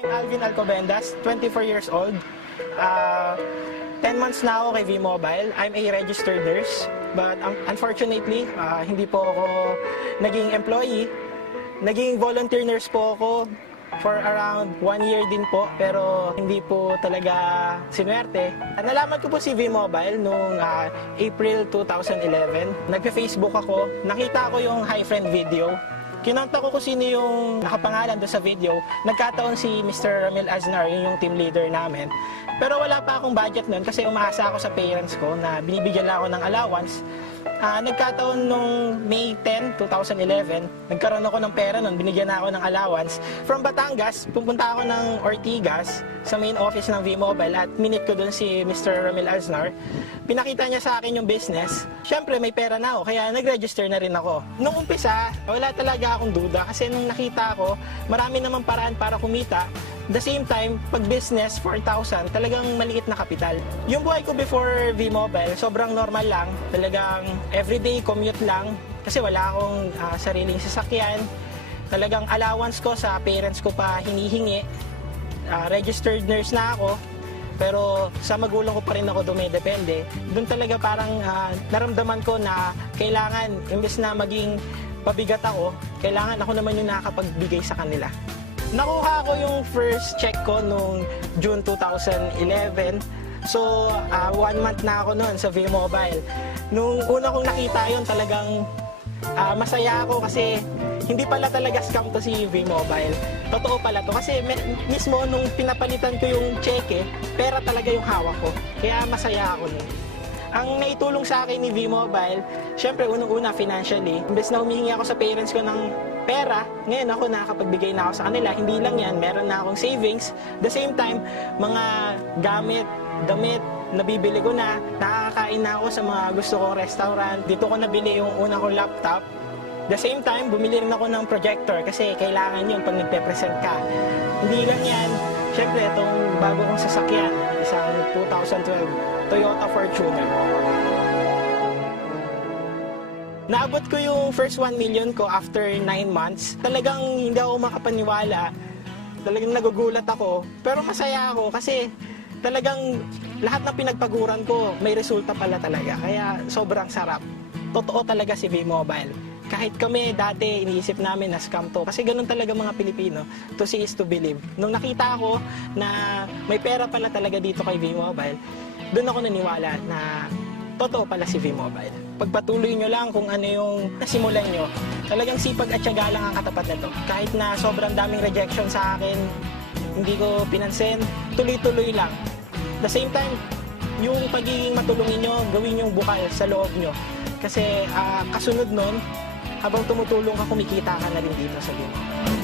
I'm Alvin Alcobendas, 24 years old. 10 months na ako kay V-Mobile. I'm a registered nurse, but unfortunately, hindi po ako naging employee. Naging volunteer nurse po ako for around 1 year din po, pero hindi po talaga sinuwerte. Nalaman ko po si V-Mobile noong April 2011. Nagpe-Facebook ako, nakita ko yung Hi Friend video. Kinontak ko kung sino yung nakapangalan doon sa video. Nagkataon si Mr. Ramil Aznar, yung team leader namin. Pero wala pa akong budget noon kasi umaasa ako sa parents ko na binibigyan lang ako ng allowance. Nagkataon nung May 10, 2011, nagkaroon ako ng pera noon, binigyan na ako ng allowance. From Batangas, pupunta ako ng Ortigas sa main office ng V-Mobile at minute ko doon si Mr. Ramil Aznar. Pinakita niya sa akin yung business. Siyempre, may pera na ako, kaya nag-register na rin ako. Nung umpisa, wala talaga akong duda kasi nung nakita ko, marami namang paraan para kumita. The same time, pag business, 4,000, talagang maliit na kapital. Yung buhay ko before V-Mobile, sobrang normal lang. Talagang everyday commute lang kasi wala akong sariling sasakyan. Talagang allowance ko sa parents ko pa hinihingi. Registered nurse na ako, pero sa magulang ko pa rin ako dumidepende. Doon talaga parang naramdaman ko na kailangan, imbes na maging pabigat ako, kailangan ako naman yung nakakapagbigay sa kanila. Nakuha ko yung first check ko noong June 2011. So, 1 month na ako noon sa V-Mobile. Nung una kong nakita yun, talagang masaya ako kasi hindi pala talaga scam to si V-Mobile. Totoo pala to kasi mismo nung pinapalitan ko yung cheque, pera talaga yung hawak ko. Kaya masaya ako nun. Ang naitulong sa akin ni V-Mobile, syempre unang-una financially. Imbes na humihingi ako sa parents ko ng pera, ngayon ako nakakapagbigay na ako sa kanila. Hindi lang yan, meron na akong savings. The same time, mga gamit, damit, nabibili ko na, nakakain na ako sa mga gusto kong restaurant. Dito ko nabili yung una kong laptop. The same time, bumili rin ako ng projector kasi kailangan yun pag nagpe-present ka. Hindi lang yan, syempre itong bago kong sasakyan, isang 2012 Toyota Fortuner. Naabot ko yung first 1 million ko after 9 months. Talagang hindi ako makapaniwala. Talagang nagugulat ako. Pero masaya ako kasi talagang lahat ng pinagpaguran ko, may resulta pala talaga. Kaya sobrang sarap. Totoo talaga si V-Mobile. Kahit kami dati iniisip namin na scam to. Kasi ganun talaga mga Pilipino. To see is to believe. Nung nakita ko na may pera pala talaga dito kay V-Mobile, doon ako naniwala na totoo pala si V-Mobile. Pagpatuloy nyo lang kung ano yung nasimulan nyo. Talagang sipag at tiyaga lang ang katapat na to. Kahit na sobrang daming rejection sa akin, hindi ko pinansin, tuloy-tuloy lang. The same time, yung pagiging matulungin nyo, gawin yung bukal sa loob nyo. Kasi kasunod nun, habang tumutulong ka, kumikita ka na rin dito sa V-Mobile.